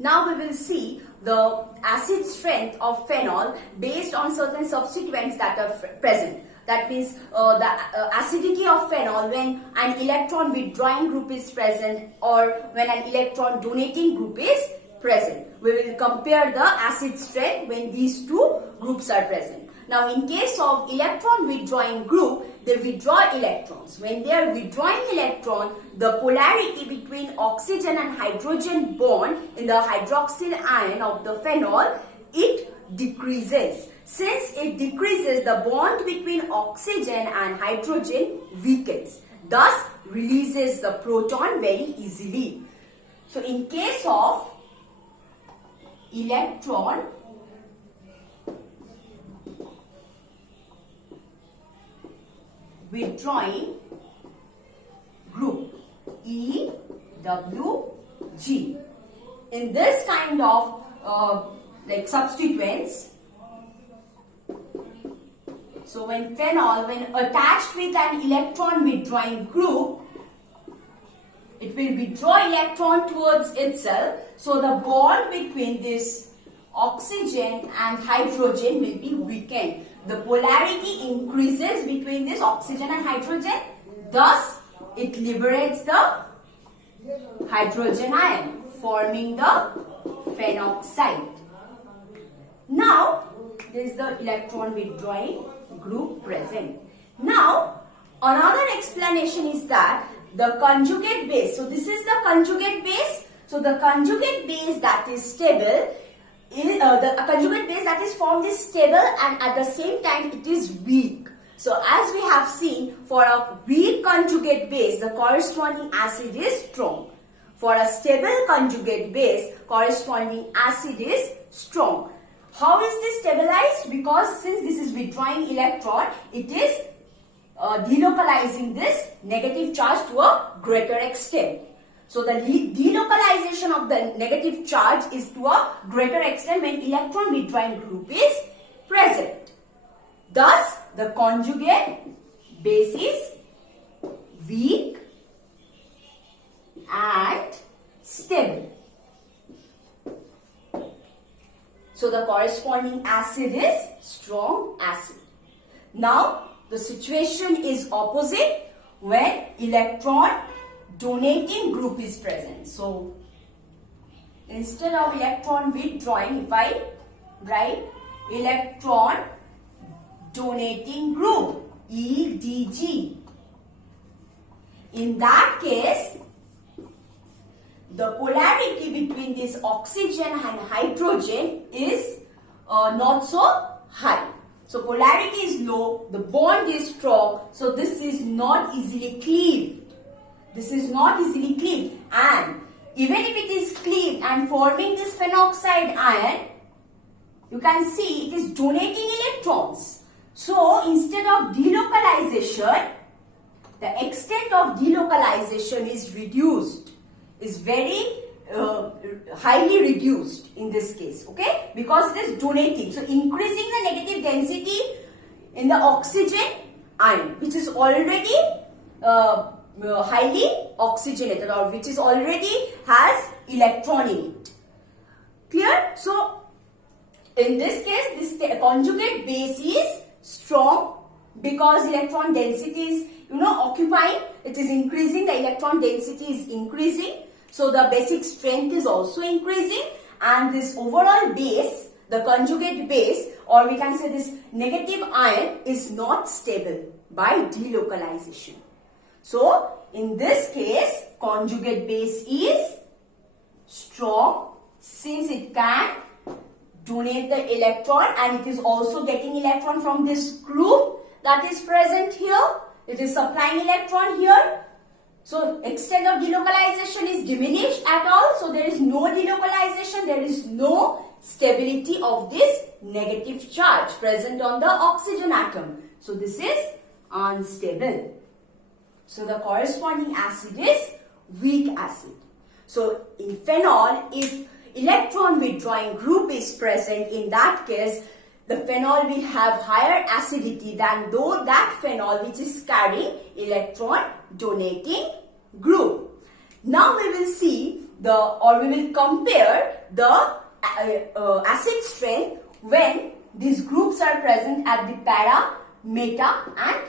Now we will see the acid strength of phenol based on certain substituents that are present. That means the acidity of phenol when an electron withdrawing group is present or when an electron donating group is present. We will compare the acid strength when these two groups are present. Now in case of electron withdrawing group, they withdraw electrons. When they are withdrawing electron, the polarity between oxygen and hydrogen bond in the hydroxyl ion of the phenol, it decreases. Since it decreases, the bond between oxygen and hydrogen weakens, thus releases the proton very easily. So in case of electron withdrawing group, EWG, in this kind of like substituents, so when phenol, when attached with an electron withdrawing group, it will withdraw electron towards itself. So the bond between this oxygen and hydrogen will be weakened. The polarity increases between this oxygen and hydrogen. Thus, it liberates the hydrogen ion, forming the phenoxide. Now, there is the electron withdrawing group present. Now, another explanation is that the conjugate base. So, this is the conjugate base. So, the conjugate base that is stable is the conjugate base that is formed is stable and at the same time it is weak. So, as we have seen, for a weak conjugate base, the corresponding acid is strong. For a stable conjugate base, corresponding acid is strong. How is this stabilized? Because since this is withdrawing electron, it is delocalizing this negative charge to a greater extent. So the delocalization of the negative charge is to a greater extent when electron withdrawing group is present. Thus, the conjugate base is weak and stable. So the corresponding acid is strong acid. Now the situation is opposite when electron donating group is present. So instead of electron withdrawing, if I write electron donating group, EDG, in that case the polarity between this oxygen and hydrogen is not so high. So polarity is low, the bond is strong, so this is not easily cleaved. This is not easily cleaved, and even if it is cleaved and forming this phenoxide ion, you can see it is donating electrons. So instead of delocalization, the extent of delocalization is reduced, is very highly reduced in this case, okay, because it is donating. So increasing the negative density in the oxygen ion, which is already highly oxygenated or which is already has electron in it. Clear? So in this case, this conjugate base is strong because electron density is occupying, it is increasing, the electron density is increasing. So the basic strength is also increasing, and this overall base, the conjugate base, or we can say this negative ion, is not stable by delocalization. So in this case, conjugate base is strong since it can donate the electron and it is also getting electron from this group that is present here. It is supplying electron here. So extent of delocalization is diminished at all. So there is no delocalization, there is no stability of this negative charge present on the oxygen atom. So this is unstable. So the corresponding acid is weak acid. So in phenol, if electron withdrawing group is present, in that case, the phenol will have higher acidity than though that phenol which is carrying electron donating group. Now we will see we will compare the acid strength when these groups are present at the para, meta and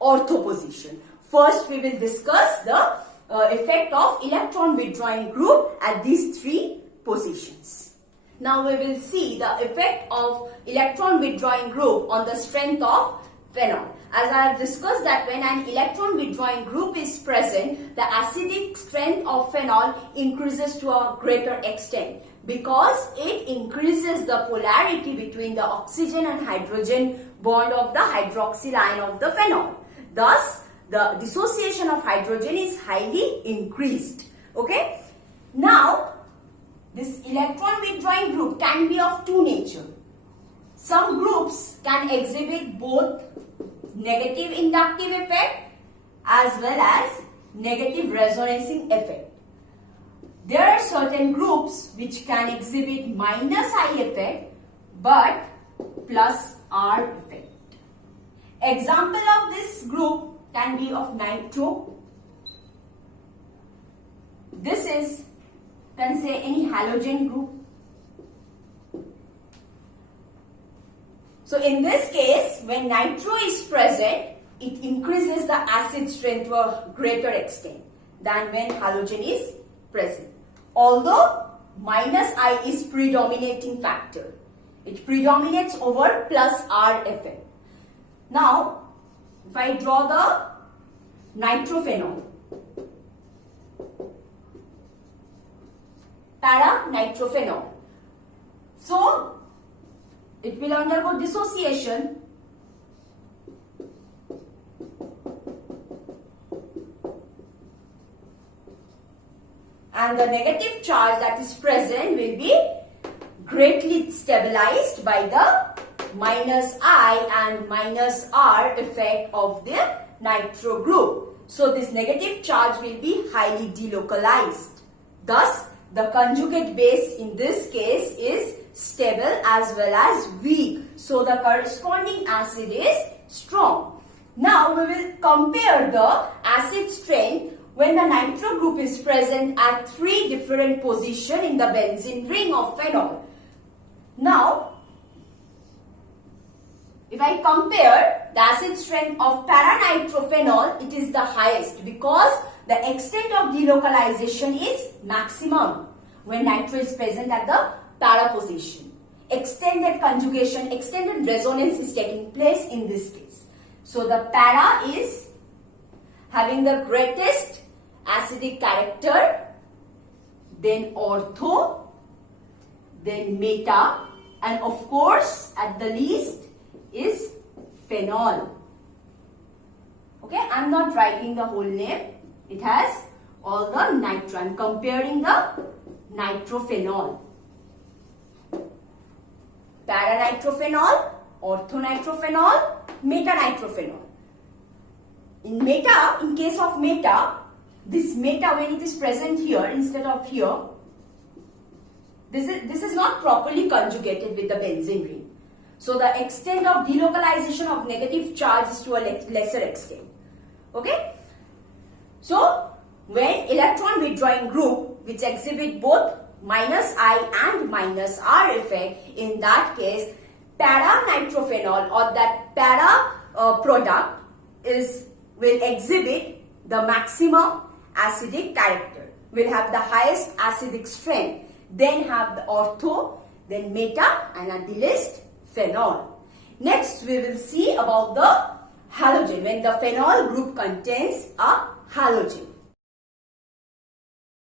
ortho position. First we will discuss the effect of electron withdrawing group at these three positions. Now we will see the effect of electron withdrawing group on the strength of phenol. As I have discussed that when an electron withdrawing group is present, the acidic strength of phenol increases to a greater extent because it increases the polarity between the oxygen and hydrogen bond of the hydroxyl ion of the phenol. Thus, the dissociation of hydrogen is highly increased. Okay. Now, this electron withdrawing group can be of two nature. Some groups can exhibit both negative inductive effect as well as negative resonancing effect. There are certain groups which can exhibit minus I effect but plus R effect. Example of this group can be of nitro. This is, can say, any halogen group. So in this case, when nitro is present, it increases the acid strength to a greater extent than when halogen is present. Although minus I is predominating factor. It predominates over plus R effect. Now, if I draw the nitrophenol, para-nitrophenol. So, it will undergo dissociation and the negative charge that is present will be greatly stabilized by the minus I and minus R effect of the nitro group. So this negative charge will be highly delocalized. Thus, the conjugate base in this case is stable as well as weak. So the corresponding acid is strong. Now we will compare the acid strength when the nitro group is present at three different positions in the benzene ring of phenol. Now, if I compare the acid strength of para-nitrophenol, it is the highest because the extent of delocalization is maximum when nitro is present at the para position. Extended conjugation, extended resonance is taking place in this case. So the para is having the greatest acidic character, then ortho, then meta, and of course at the least is phenol. Okay, I am not writing the whole name. It has all the nitro. I am comparing the nitrophenol. Para-nitrophenol, orthonitrophenol, meta-nitrophenol. In case of meta, this meta, when it is present here instead of here, this is not properly conjugated with the benzene ring. So the extent of delocalization of negative charge is to a lesser extent. Okay? So when electron withdrawing group which exhibit both minus I and minus R effect, in that case para-nitrophenol or that para product will exhibit the maximum acidic character, will have the highest acidic strength, then have the ortho, then meta, and at the list phenol. Next we will see about the halogen when the phenol group contains a halogen.